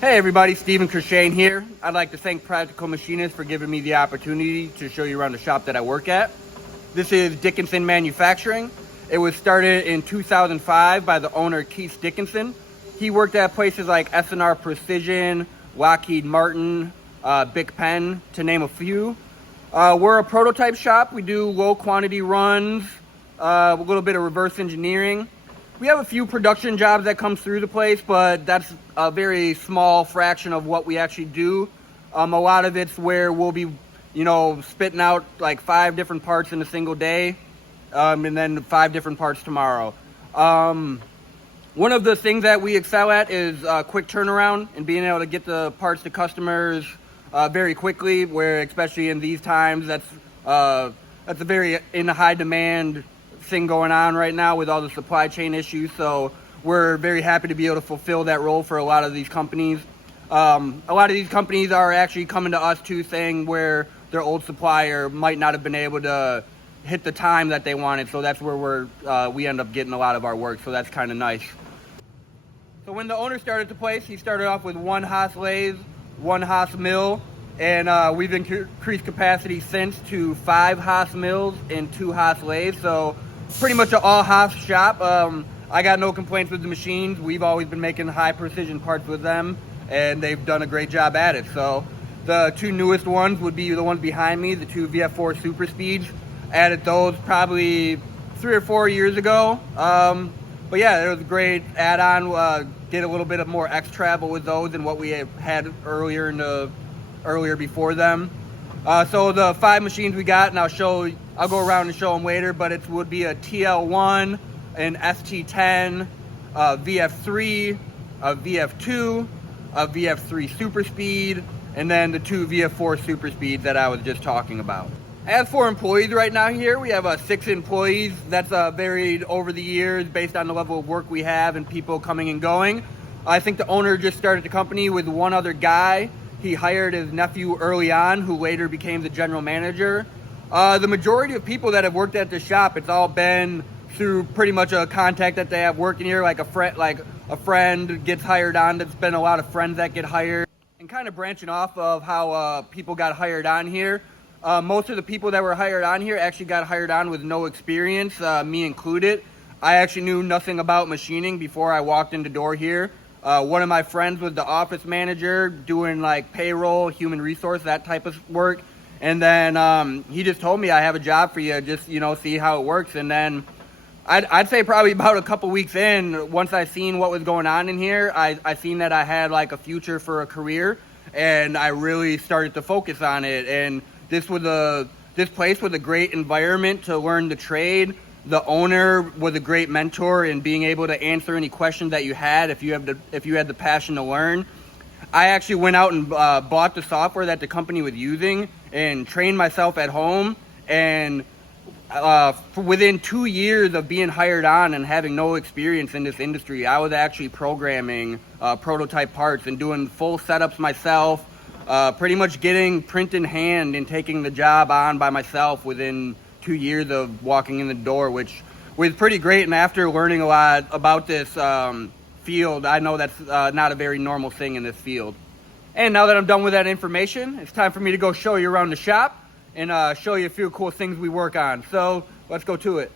Hey everybody, Steve Courchane here. I'd like to thank Practical Machinists for giving me the opportunity to show you around the shop that I work at. This is Dickinson Manufacturing. It was started in 2005 by the owner, Keith Dickinson. He worked at places like S&R Precision, Lockheed Martin, Bic Pen, to name a few. We're a prototype shop. We do low quantity runs, a little bit of reverse engineering. We have a few production jobs that come through the place, but that's a very small fraction of what we actually do. A lot of it's where we'll be, spitting out like 5 different parts in a single day, and then 5 different parts tomorrow. One of the things that we excel at is quick turnaround and being able to get the parts to customers very quickly, where especially in these times, that's a very in high demand thing going on right now with all the supply chain issues. So we're very happy to be able to fulfill that role for a lot of these companies. A lot of these companies are actually coming to us too, saying where their old supplier might not have been able to hit the time that they wanted. So that's where we end up getting a lot of our work. So that's kind of nice. So when the owner started the place, he started off with 1 Haas lathe, 1 Haas mill, and we've increased capacity since to 5 Haas mills and 2 Haas lathes. So pretty much an all Haas shop. I got no complaints with the machines. We've always been making high precision parts with them, and they've done a great job at it. So the 2 newest ones would be the ones behind me, the 2 VF4 Super Speeds. Added those probably 3 or 4 years ago. But yeah, it was a great add-on. Did a little bit of more X travel with those than what we had earlier before them. So the 5 machines we got, and I'll go around and show them later, but it would be a TL1, an ST10, a VF3, a VF2, a VF3 Super Speed, and then the 2 VF4 Super Speeds that I was just talking about. As for employees right now here, we have 6 employees. That's varied over the years based on the level of work we have and people coming and going. I think the owner just started the company with 1 other guy. He hired his nephew early on, who later became the general manager. The majority of people that have worked at the shop, it's all been through pretty much a contact that they have working here, like a friend gets hired on. There's been a lot of friends that get hired. And kind of branching off of how people got hired on here, most of the people that were hired on here actually got hired on with no experience, me included. I actually knew nothing about machining before I walked in the door here. One of my friends was the office manager doing like payroll, human resource, that type of work. And then he just told me, I have a job for you, just, see how it works. And then I'd say probably about a couple weeks in, once I seen what was going on in here, I seen that I had like a future for a career, and I really started to focus on it. And this place was a great environment to learn the trade. The owner was a great mentor in being able to answer any questions that you had if you had the passion to learn. I actually went out and bought the software that the company was using and trained myself at home. And within 2 years of being hired on and having no experience in this industry, I was actually programming prototype parts and doing full setups myself, pretty much getting print in hand and taking the job on by myself within 2 years of walking in the door, which was pretty great. And after learning a lot about this field, I know that's not a very normal thing in this field. And now that I'm done with that information, it's time for me to go show you around the shop and show you a few cool things we work on. So let's go to it.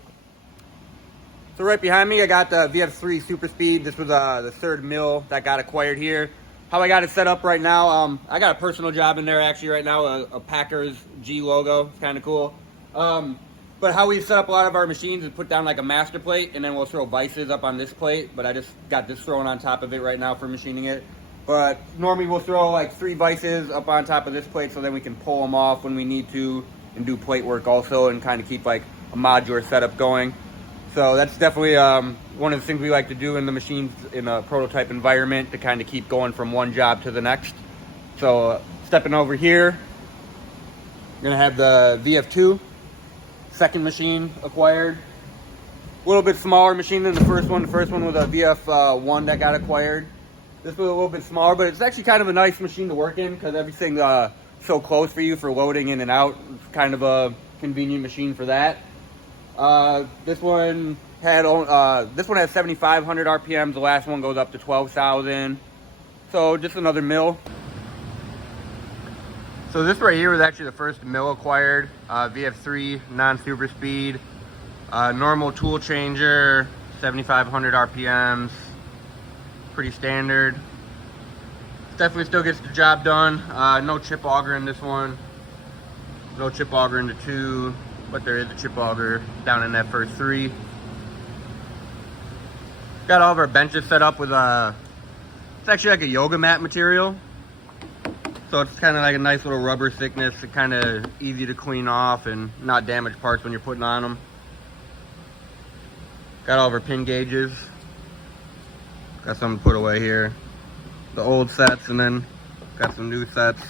So right behind me, I got the VF3 Super Speed. This was the 3rd mill that got acquired here. How I got it set up right now, I got a personal job in there actually right now, a Packers G logo. It's kind of cool. But how we set up a lot of our machines is put down like a master plate, and then we'll throw vices up on this plate, but I just got this thrown on top of it right now for machining it. But normally we'll throw like 3 vices up on top of this plate, so then we can pull them off when we need to and do plate work also, and kind of keep like a modular setup going. So that's definitely one of the things we like to do in the machines in a prototype environment, to kind of keep going from one job to the next. So stepping over here, you're gonna have the VF2, 2nd machine acquired. A little bit smaller machine than the first one. The first one was a VF1 that got acquired. This was a little bit smaller, but it's actually kind of a nice machine to work in because everything's so close for you for loading in and out. It's kind of a convenient machine for that. This one has 7,500 RPMs. The last one goes up to 12,000. So just another mill. So this right here was actually the first mill acquired. VF3 non-super speed, normal tool changer, 7,500 RPMs, pretty standard. Definitely still gets the job done. No chip auger in this one. No chip auger in the 2, but there is a chip auger down in that first 3. Got all of our benches set up with it's actually like a yoga mat material. So it's kind of like a nice little rubber thickness. It's kind of easy to clean off and not damage parts when you're putting on them. Got all of our pin gauges. Got some to put away here. The old sets, and then got some new sets.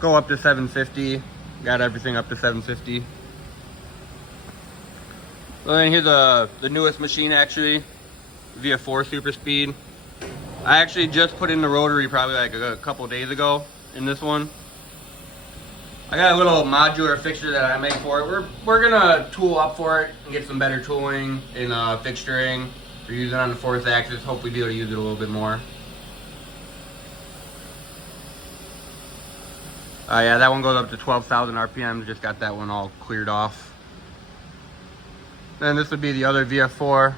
Go up to 750. Got everything up to 750. So then here's the newest machine, actually, VF4 super speed. I actually just put in the rotary probably like a couple days ago in this one. I got a little modular fixture that I made for it. We're gonna tool up for it and get some better tooling in fixturing. We're using it on the 4th axis. Hopefully be able to use it a little bit more. Yeah, that one goes up to 12,000 RPMs. Just got that one all cleared off. Then this would be the other VF4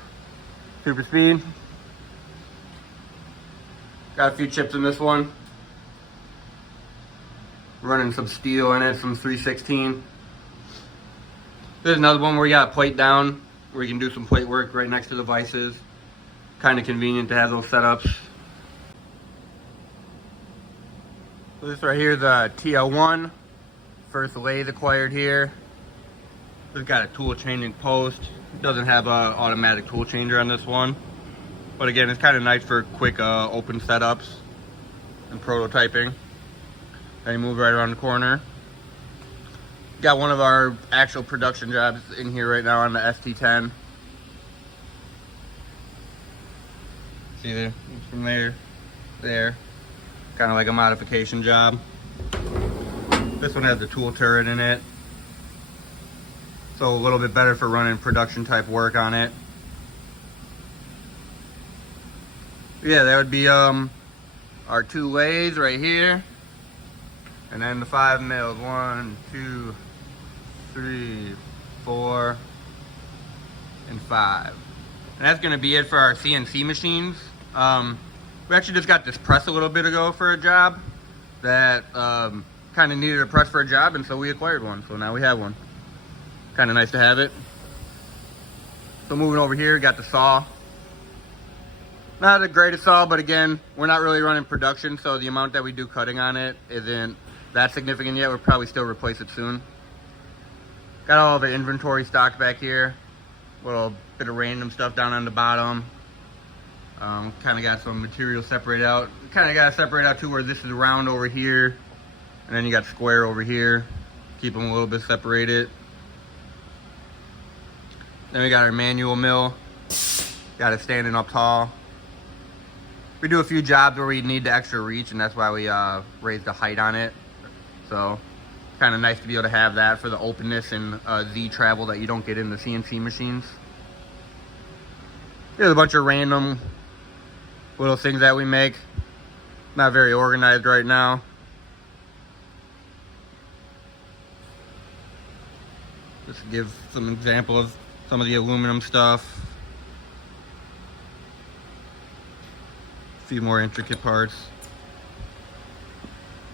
super speed. Got a few chips in this one. Running some steel in it, some 316. There's another one where you got a plate down, where you can do some plate work right next to the vices. Kind of convenient to have those setups. So this right here is a TL1, first lathe acquired here. It's got a tool changing post. It doesn't have an automatic tool changer on this one. But again, it's kind of nice for quick open setups and prototyping. Then you move right around the corner. Got one of our actual production jobs in here right now on the ST10. See there? From there, there. Kind of like a modification job. This one has the tool turret in it. So a little bit better for running production type work on it. Yeah, that would be our 2 lathes right here. And then the 5 mills. 1, 2, 3, 4, and 5. And that's gonna be it for our CNC machines. We actually just got this press a little bit ago for a job that kind of needed a press for a job, and so we acquired one. So now we have one. Kind of nice to have it. So moving over here, got the saw. Not the greatest saw, but again, we're not really running production, so the amount that we do cutting on it isn't that significant yet. We'll probably still replace it soon. Got all the inventory stocked back here. A little bit of random stuff down on the bottom. Kind of got some material separated out. Kind of got to separate out too, where this is round over here, and then you got square over here. Keep them a little bit separated. Then we got our manual mill. Got it standing up tall. We do a few jobs where we need the extra reach, and that's why we raise the height on it. So kind of nice to be able to have that for the openness and Z travel that you don't get in the CNC machines. There's a bunch of random little things that we make. Not very organized right now. Just to give some example of some of the aluminum stuff. A few more intricate parts.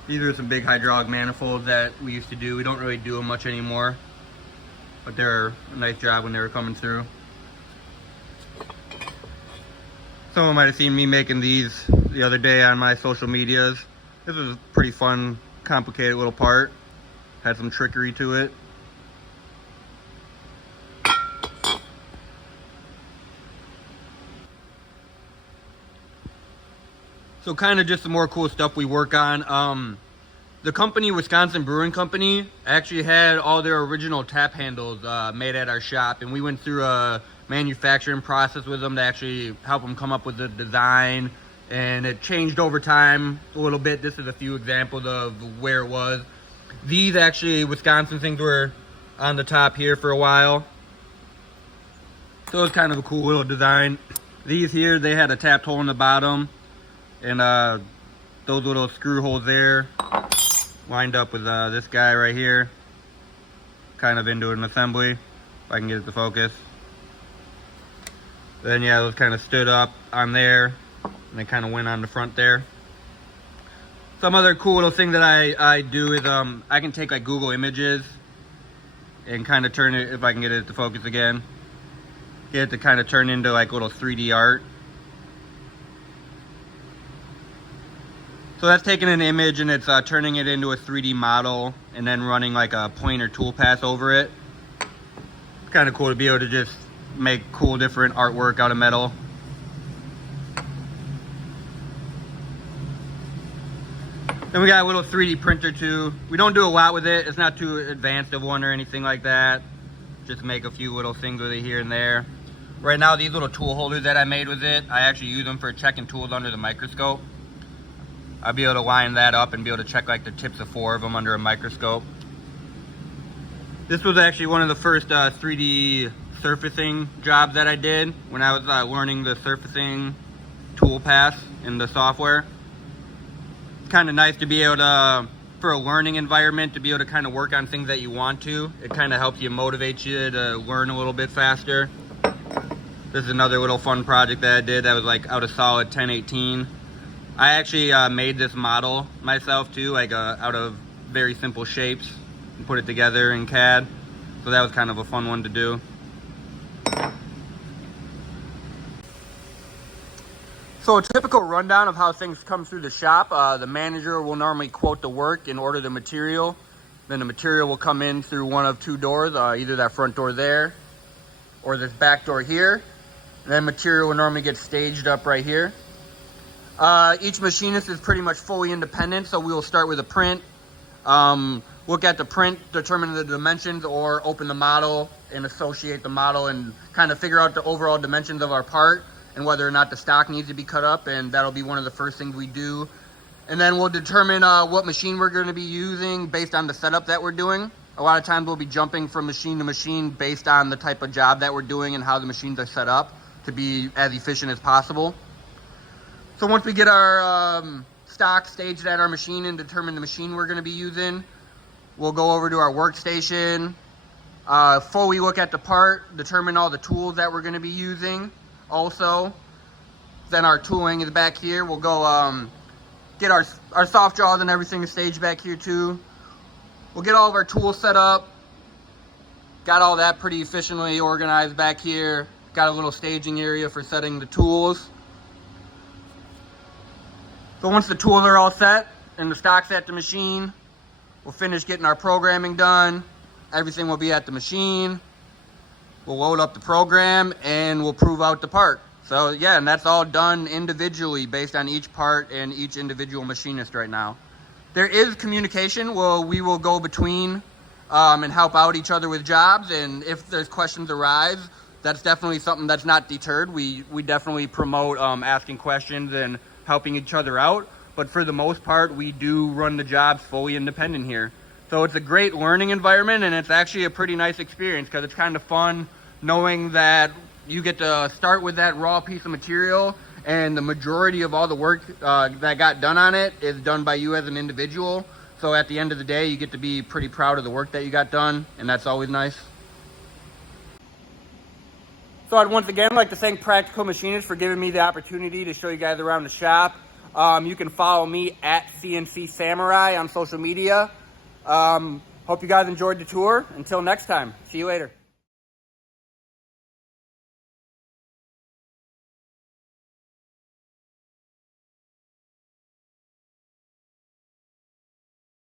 These are some big hydraulic manifolds that we used to do. We don't really do them much anymore, but they're a nice job when they were coming through. Someone might have seen me making these the other day on my social medias. This was a pretty fun, complicated little part. Had some trickery to it. So kind of just some more cool stuff we work on. The company, Wisconsin Brewing Company, actually had all their original tap handles made at our shop, and we went through a manufacturing process with them to actually help them come up with the design, and it changed over time a little bit. This is a few examples of where it was. These actually, Wisconsin things were on the top here for a while. So it's kind of a cool little design. These here, they had a tapped hole in the bottom, and those little screw holes there lined up with this guy right here, kind of into an assembly, if I can get it to focus. Then yeah, those kind of stood up on there, and they kind of went on the front there. Some other cool little thing that I do is I can take like Google Images and kind of turn it, if I can get it to focus again, get it to kind of turn into like little 3D art. So that's taking an image and it's turning it into a 3D model and then running like a pointer tool path over it. It's kind of cool to be able to just make cool different artwork out of metal. Then we got a little 3D printer too. We don't do a lot with it. It's not too advanced of one or anything like that. Just make a few little things with it here and there. Right now, these little tool holders that I made with it, I actually use them for checking tools under the microscope. I'll be able to line that up and be able to check like the tips of 4 of them under a microscope. This was actually one of the first 3D surfacing jobs that I did when I was learning the surfacing tool path in the software. It's kind of nice to be able to, for a learning environment, to be able to kind of work on things that you want to. It kind of helps you, motivate you to learn a little bit faster. This is another little fun project that I did that was like out of solid 1018. I actually made this model myself too, like out of very simple shapes, and put it together in CAD. So that was kind of a fun one to do. So a typical rundown of how things come through the shop. The manager will normally quote the work and order the material. Then the material will come in through one of 2 doors, either that front door there or this back door here. And then material will normally get staged up right here. Each machinist is pretty much fully independent, so we will start with a print. Look at the print, determine the dimensions, or open the model and associate the model and kind of figure out the overall dimensions of our part and whether or not the stock needs to be cut up, and that'll be one of the first things we do. And then we'll determine what machine we're going to be using based on the setup that we're doing. A lot of times we'll be jumping from machine to machine based on the type of job that we're doing and how the machines are set up to be as efficient as possible. So once we get our stock staged at our machine and determine the machine we're going to be using, we'll go over to our workstation, fully look at the part, determine all the tools that we're going to be using. Also, then our tooling is back here. We'll go get our soft jaws and everything staged back here too. We'll get all of our tools set up. Got all that pretty efficiently organized back here. Got a little staging area for setting the tools. So once the tools are all set and the stock's at the machine, we'll finish getting our programming done. Everything will be at the machine. We'll load up the program and we'll prove out the part. So yeah, and that's all done individually based on each part and each individual machinist right now. There is communication. We will go between and help out each other with jobs, and if there's questions arise, that's definitely something that's not deterred. We definitely promote asking questions and helping each other out, but for the most part, we do run the jobs fully independent here. So it's a great learning environment, and it's actually a pretty nice experience because it's kind of fun knowing that you get to start with that raw piece of material, and the majority of all the work that got done on it is done by you as an individual. So at the end of the day, you get to be pretty proud of the work that you got done, and that's always nice. So I'd once again like to thank Practical Machinists for giving me the opportunity to show you guys around the shop. You can follow me at CNC SAMURAI on social media. Hope you guys enjoyed the tour. Until next time, see you later.